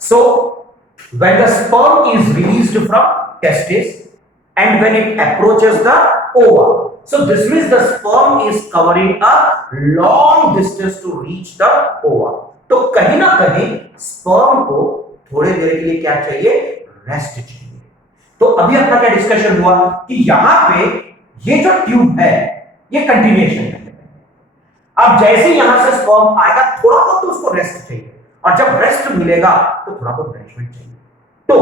So when the sperm is released from testis and when it approaches the ova, so this means the sperm is covering a long distance to reach the ova. तो कहीं ना कहीं sperm को थोड़ी देर के लिए क्या चाहिए, रेस्ट चाहिए. तो अभी अपना क्या डिस्कशन हुआ कि यहां पे ये जो ट्यूब है ये कंटिन्यूएशन है. अब जैसे यहां से स्पर्म आएगा थोड़ा बहुत तो उसको रेस्ट चाहिए, और जब रेस्ट मिलेगा तो थोड़ा बहुत नरिशमेंट चाहिए. तो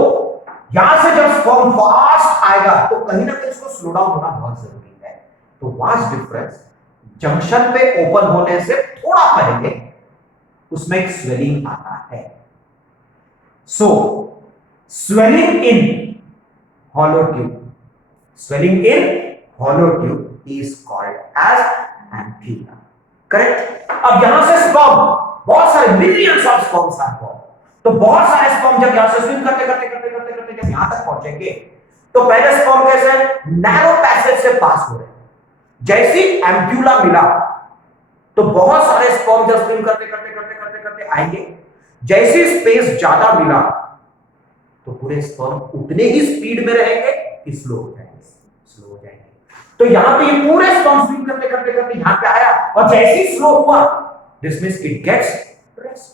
यहां से जब स्पर्म फास्ट आएगा तो कहीं ना कहीं इसको स्लो डाउन होना बहुत जरूरी है. तो वास्ट डिफरेंस, जंक्शन पे ओपन होने से थोड़ा पहले उसमें एक स्वेलिंग आता है. So swelling in hollow tube, swelling in hollow tube is called as ampulla. Correct. अब यहां से स्पर्म, बहुत सारे millions of sperms are form. तो बहुत सारे स्पर्म जब यहां से स्विम करते करते करते करते करते जब यहां तक पहुंचेंगे तो पहले स्पर्म कैसे नैरो पैसेज से पास हो रहे हैं. जैसे एम्प्यूला मिला तो बहुत सारे स्पर्म जब स्विम करते करते करते करते करते आएंगे. जैसे स्पेस ज्यादा मिला तो पूरे स्पर्म उतने ही स्पीड में रहेंगे कि स्लो हो जाएंगे, स्लो हो जाएंगे. तो यहां पे ये पूरे स्पर्म स्विम करते करते करते यहां पे आया और जैसे ही स्लो हुआ, this means it gets rest.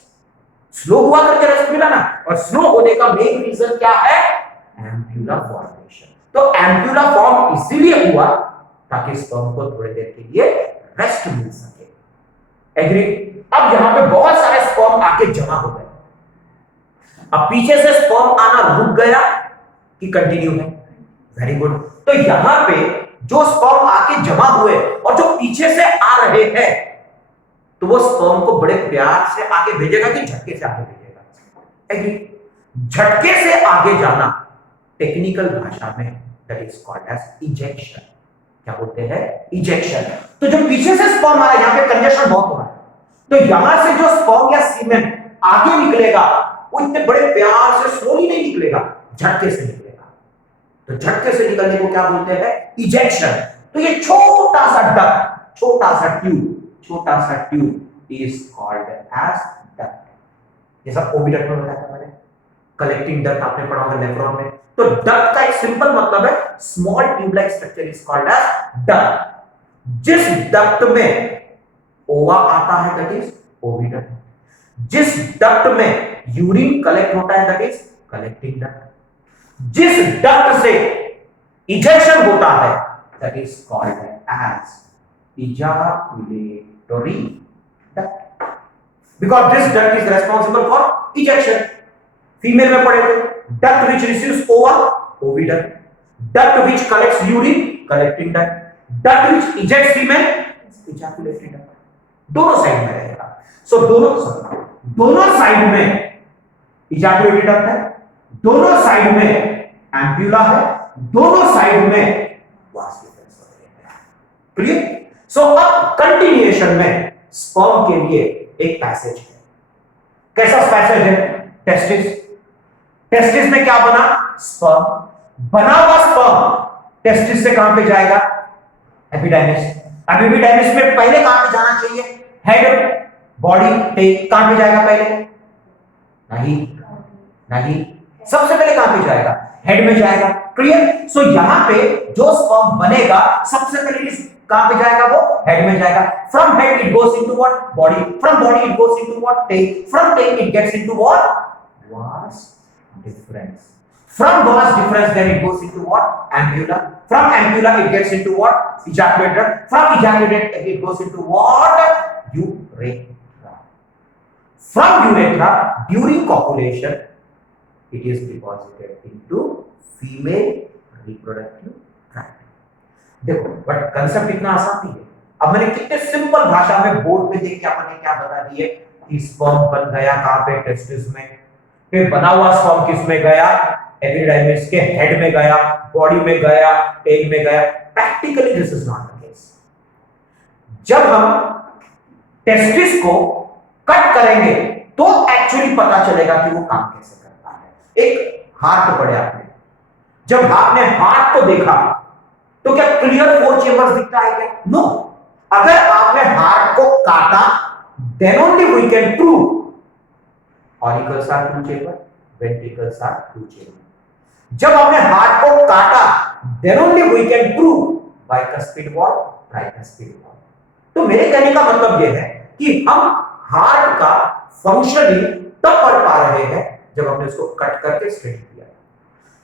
Slow हुआ करके रेस्ट मिला ना. और स्लो होने का मेन रीजन क्या है, एम्प्यूला फॉर्मेशन. तो एम्प्यूला फॉर्म इसीलिए हुआ ताकि स्पर्म को थोड़ी देर के लिए रेस्ट मिल सके. एग्री. अब यहां पे बहुत सारे स्पर्म आके जमा हो गए. अब पीछे से स्पर्म आना रुक गया कि कंटिन्यू है, वेरी गुड. तो यहां पे जो स्पर्म आके जमा हुए और जो पीछे से आ रहे हैं तो वो स्पर्म को बड़े प्यार से आगे भेजेगा कि झटके से आगे भेजेगा. एग्री. झटके से आगे जाना टेक्निकल भाषा में that is called as ejection. क्या बोलते हैं, इजेक्शन. तो जो पीछे से स्पर्म आ रहा है, यहां पे कंजेशन बहुत हो रहा है, तो यहां से जो स्पर्म या सीमेन आगे निकलेगा वो इतने बड़े प्यार से स्लोली नहीं निकलेगा, झटके से निकलेगा. तो झटके से निकलने को क्या बोलते हैं, इजेक्शन. तो ये छोटा सा डक्ट, छोटा सा tube is called as duct. जैसा ओविडक्ट में बताया था मैंने, कलेक्टिंग डक्ट आपने पढ़ा होगा नेफ्रॉन में. तो डक्ट का एक सिंपल मतलब है small tube like structure is called as duct. जिस डक्ट में ओवा आता है दैट इज ओविडक्ट. जिस डक्ट में यूरिन कलेक्ट होता है दैट इज कलेक्टिंग डक्ट. जिस डक्ट से इजेक्शन होता है that is called as ejaculatory duct, because this duct is responsible for ejection. Female में पढ़े थे, duct which receives ova, oviduct. Duct which collects urine, collecting duct. Duct which ejects female, इजाकुलेटरी duct. दोनों side में रहेगा. सो दोनों side में इजाकुलेटरी duct है, दोनों साइड में एम्प्यूला है, दोनों साइड में वास डिफरेंस है. क्लियर. सो अब कंटिन्यूएशन में स्पर्म के लिए एक पैसेज है. कैसा पैसेज है, टेस्टिस. टेस्टिस में क्या बना, स्पर्म. बना हुआ स्पर्म टेस्टिस से कहां पे जाएगा, एपिडाइमिस. अब एपिडाइमिस में पहले कहां पे जाना चाहिए, हेड, बॉडी, टेक. कहां पे जाएगा पहले, नहीं, सबसे पहले कहां पे जाएगा, हेड में जाएगा. क्लियर. सो यहां पे जो स्पर्म बनेगा सबसे पहले कहां पे जाएगा, वो हेड में जाएगा. From head it goes into what, body. From body it goes into what, tech. From tech it gets into what, vas difference. From vas difference then it goes into what, ampulla. From ampulla it gets into what, ejaculator. From ejaculator it goes into what, urethra. From urethra during copulation it is deposited into female reproductive tract. देखो but concept इतना आसान नहीं है. अब मैंने कितने simple भाषा में बोर्ड पे देख के आपने क्या बता दिए कि स्पर्म बन गया कहां पे, टेस्टिस में. फिर बना हुआ स्पर्म किस में गया, एपिडाइमिस के हेड में गया, बॉडी में गया, टेल में गया. Practically this is not the case. जब हम टेस्टिस को कट करेंगे तो एक्चुअली पता चलेगा कि वो काम कैसे करता है. एक हार्ट पढ़े आपने, जब आपने हार्ट को देखा तो क्या क्लियर 4 चेंबर्स दिखता है क्या, नो. अगर आपने हार्ट को काटा then only we can prove auricles are 2 chamber, ventricles are ब्रूचिंग. जब हमने हार्ट को काटा, then only we can prove bicuspid valve, tricuspid valve. तो मेरे कहने का मतलब यह है कि हम हार्ट का फंक्शनिंग तब पढ़ पा रहे हैं जब हमने उसको कट करके स्टडी किया.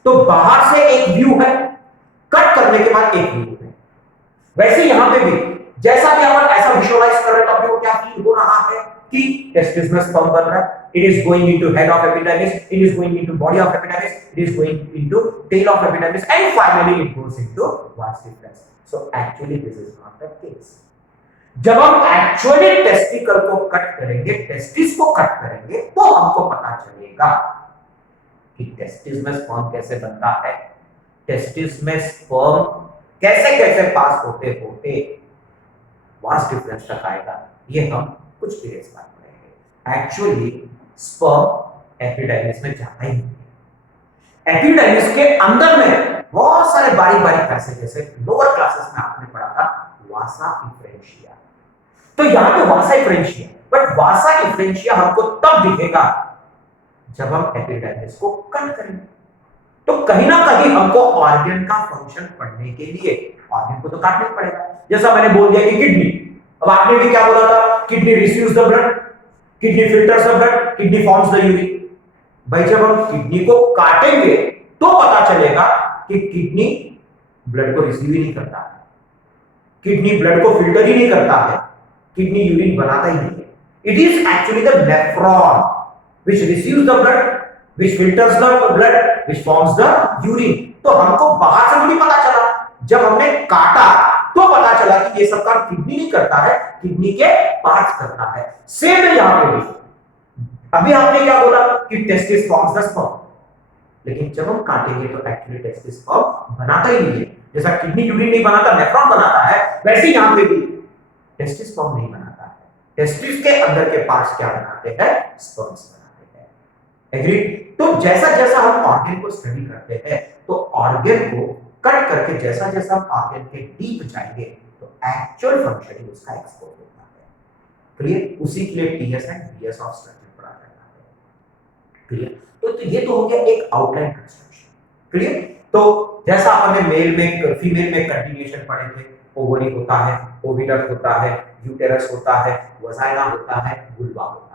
तो बाहर से एक व्यू है, कट करने के बाद एक व्यू है. वैसे यहां पे भी जैसा कि हम ऐसा विजुअलाइज कर रहे हैं तो आपको क्या फील हो रहा है कि टेस्टिस में स्पर्म बन रहा है. It is going into head of epidermis, it is going into body of epidermis, it is going into tail of epidermis, and finally it goes into vas deferens. So actually this is not the case. जब हम actually testicle को cut करेंगे, testis को cut करेंगे, तो हमको पता चलेगा कि टेस्टिस में स्पर्म कैसे बनता है, टेस्टिस में स्पर्म कैसे कैसे पास होते होते वास डिफरेंस तक आएगा. ये हम कुछ पीरियड्स बाद पढ़ेंगे. एक्चुअली स्पर्म एपिडर्मिस में जाता ही नहीं है. एपिडर्मिस के अंदर में बहुत सारे बारीक बारीक पैसेजेस है. लोअर क्लासेस में आपने पढ़ा था वासा इफ्रेंशिया. तो यहां पे वासा इफ्रेंशिया, बट वासा इफ्रेंशिया हमको तब दिखेगा जब हम एपिडर्मिस को कट करेंगे. तो कहीं ना कहीं हमको ऑर्गन का फंक्शन पढ़ने के लिए ऑर्गन को तो काटना पड़ेगा. जैसा मैंने बोल दिया कि किडनी, अब आपने भी क्या बोला था, kidney receives the blood, kidney filters the blood, kidney forms the urine. भाई जब हम किडनी को काटेंगे तो पता चलेगा कि किडनी ब्लड को रिसीव ही नहीं करता है, किडनी ब्लड को फिल्टर ही नहीं करता है, किडनी यूरिन बनाता ही नहीं है. It is actually the nephron which receives the blood, which filters the blood, which forms the urine. तो हमको बाहर से नहीं पता चला, जब हमने काटा तो पता चला कि ये सब काम किडनी नहीं करता है, किडनी के पार्ट्स करता है. सेम है यहां पे भी. अभी आपने क्या बोला कि टेस्टिस फॉर्म्स द स्पर्म, लेकिन जब हम काटेंगे तो एक्चुअली टेस्टिस स्पर्म बनाता ही नहीं है. जैसा किडनी यूरिन नहीं बनाता, नेफ्रॉन बनाता है, वैसे यहां पे भी टेस्टिस स्पर्म नहीं बनाता है. टेस्टिस के अंदर के पार्ट्स क्या बनाते हैं, स्पर्म्स बनाते हैं. एग्री? तो जैसा जैसा हम ऑर्गन को स्टडी करते हैं तो ऑर्गन को कट करके जैसा जैसा हम ऑर्गन के डीप जाएंगे तो एक्चुअल फंक्शनिंग उसका एक्सपोज होता है. क्लियर? उसी के लिए TS and BS of structure पढ़ा जाता है. क्लियर? तो ये तो हो गया एक आउटलाइन कंस्ट्रक्शन. क्लियर? तो जैसा आपने मेल में फीमेल में कंटिन्यूएशन पढ़े थे, ओवरी होता है, ओविडक्ट होता है, यूटेरस होता है, वजाइना होता है, वुल्वा होता है.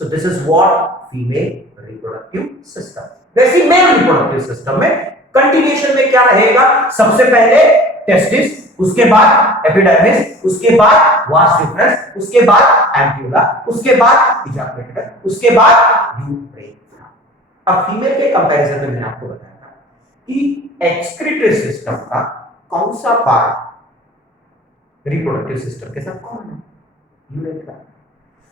So this is what female reproductive system. वैसे मेल reproductive system में continuation में क्या रहेगा, सबसे पहले टेस्टिस, उसके बाद एपिडर्मिस, उसके बाद वास डिफरेंस, उसके बाद एम्प्यूला, उसके बाद इजाकुलेटर, उसके बाद यूरेथ्रा. अब फीमेल के कंपैरिजन में मैंने आपको बताया था कि एक्सक्रीटरी सिस्टम का कौन सा पार्ट रिप्रोडक्टिव सिस्टम के साथ कॉमन है, यूरेथ्रा.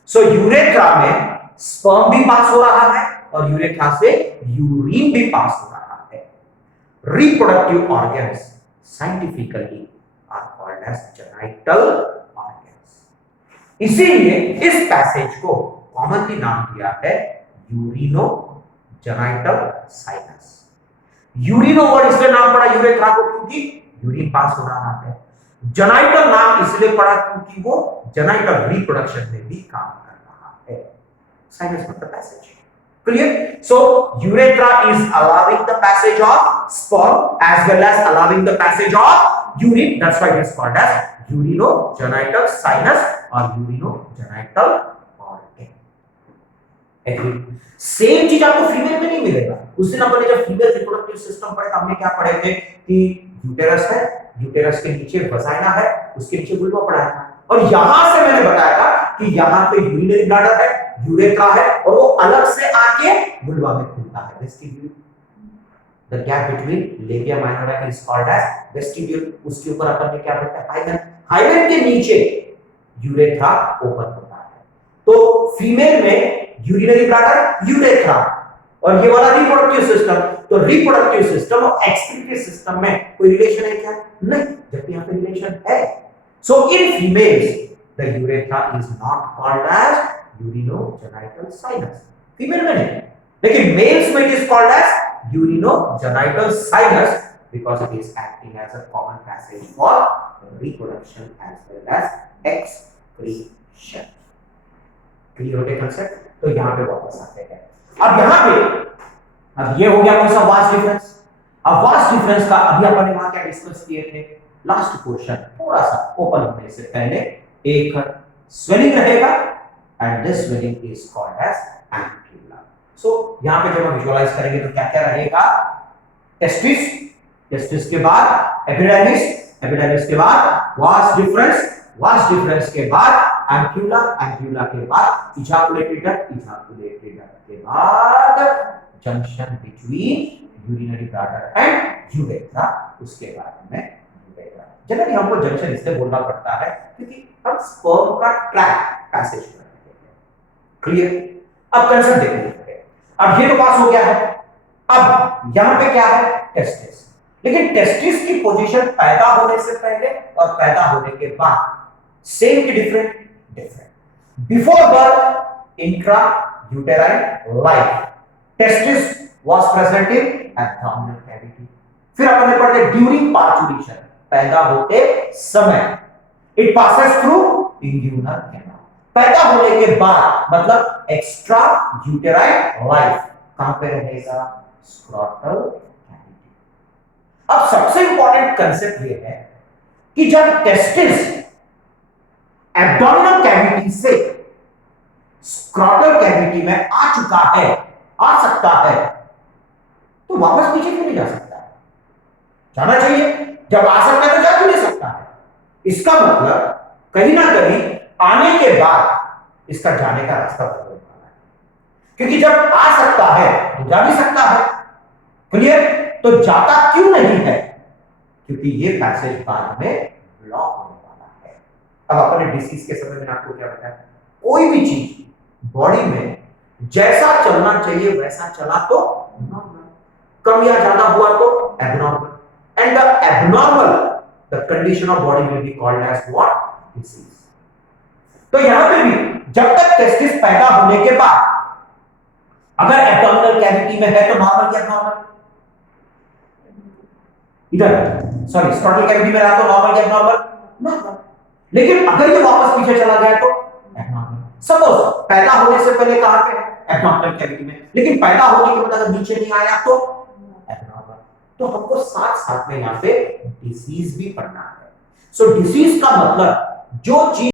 सो यूरेथ्रा में स्पर्म भी पास हो रहा है और यूरेथ्रा से यूरिन भी पास हो रहा है. Reproductive organs scientifically are called as genital organs. इसीलिए इस पैसेज को कॉमनली नाम दिया है urino genital sinus. Urino word इसलिए नाम पड़ा यूरेथ्रा को क्योंकि यूरिन पास हो रहा है. जेनाइटल नाम इसलिए पड़ा क्योंकि वो जेनाइटल रिप्रोडक्शन में भी काम कर रहा है. Sinus of the passage. Clear? So urethra is allowing the passage of sperm as well as allowing the passage of urine. That's why it is called as urinogenital sinus or urinogenital organ. Agree? Same चीज आपको female में नहीं मिलेगा. उस दिन अपन ने जब female reproductive system पढ़े हमने क्या पढ़े थे कि यूटेरस है, यूटेरस के नीचे वजाइना है, उसके नीचे वुल्वा पड़ा है. और यहां से मैंने बताया था कि यहां पे यूरिनरी ब्लैडर है, यूरेथ्रा है और वो अलग से आके वुल्वा में खुलता है. Vestibule, the gap between labia minora is called as vestibule. उसके ऊपर अपन ने क्या पढ़ा है, हाइमेन. हाइमेन के नीचे यूरेथ्रा ओपन होता है. तो फीमेल में यूरिनरी ब्लैडर, यूरेथ्रा और ये वाला रिप्रोडक्टिव सिस्टम. तो रिप्रोडक्टिव सिस्टम और एक्सक्रीटरी सिस्टम में कोई रिलेशन है क्या? नहीं, जबकि यहां पे रिलेशन है. So in females, the urethra is not called as urinogenital sinus. Female में नहीं, लेकिन males में it is called as urinogenital sinus because it is acting as a common passage for reproduction as well as excretion. Clear हो गया concept? तो यहाँ पे वापस आते हैं. अब यहाँ पे अब ये हो गया कौन सा वास्ट डिफरेंस। अब वास्ट डिफरेंस का अभी अपन ने वहां क्या डिस्कस किए थे, लास्ट क्वेश्चन थोड़ा सा ओपन होने से पहले एक स्वेलिंग रहेगा and this swelling is called as एंक्यूला। सो यहां पे जब हम विजुअलाइज करेंगे तो क्या क्या रहेगा, टेस्टिस, टेस्टिस के बाद एपिडेमिस, एपिडेमिस के बाद वास्ट डिफरेंस, वास्ट डिफरेंस के बाद एंक्यूला, एंक्यूला के बाद इजाकुलेटेड डक्ट, इजाकुलेटेड डक्ट के बाद junction between urinary bladder and urethra, उसके बाद में यूरेथ्रा। जनरली हमको जंक्शन इसलिए बोलना पड़ता है क्योंकि हम स्पर्म का ट्रैक पैसेज कर रहे हैं। क्लियर। अब कंसेप्ट देखिए, अब ये तो पास हो गया है। अब यहां पे क्या है, टेस्टिस। लेकिन टेस्टिस की पोजीशन पैदा होने से पहले और पैदा होने के बाद सेम की different, different. Before birth intra uterine life testis was present in abdominal cavity। फिर अपन ने पढ़े ड्यूरिंग पार्चुरेशन, पैदा होते समय इट पासेस थ्रू इंग्यूनल कैनाल। पैदा होने के बाद मतलब एक्स्ट्रा यूटेराइन लाइफ कहां पे रहेगा, स्क्रोटल कैविटी। अब सबसे इंपॉर्टेंट कंसेप्ट ये है कि जब टेस्टिस एब्डोमिनल कैविटी से स्क्रोटल कैविटी में आ चुका है, आ सकता है, तो वापस पीछे क्यों नहीं जा सकता है, जाना चाहिए। जब आ सकता है तो जा क्यों नहीं सकता है, इसका मतलब कहीं ना कहीं आने के बाद इसका जाने का रास्ता बदलने वाला है, क्योंकि जब आ सकता है तो जा भी सकता है। क्लियर। तो जाता क्यों नहीं है, क्योंकि ये पैसेज बाद में ब्लॉक होने वाला है। अब अपने डिसीज के समय में आपको क्या बताया, कोई भी चीज बॉडी में जैसा चलना चाहिए वैसा चला तो नॉर्मल, कम या ज्यादा हुआ तो abnormal, and the abnormal the condition of body will be called as what, disease. तो यहां पे भी जब तक टेस्टिस पैदा होने के बाद अगर एब्डोमिनल कैविटी में है तो नॉर्मल या एबनॉर्मल, इधर सॉरी स्क्रोटल कैविटी में रहा तो नॉर्मल या एबनॉर्मल, नॉर्मल। लेकिन अगर ये वापस पीछे चला गया तो एबनॉर्मल। सपोज पैदा होने से पहले कहां पे है, एब्डोमिनल कैविटी में, लेकिन पैदा होने के बाद अगर नीचे नहीं आया तो एबनॉर्मल। तो हमको साथ साथ में यहां पे डिसीज भी पढ़ना है। सो डिसीज का मतलब जो चीज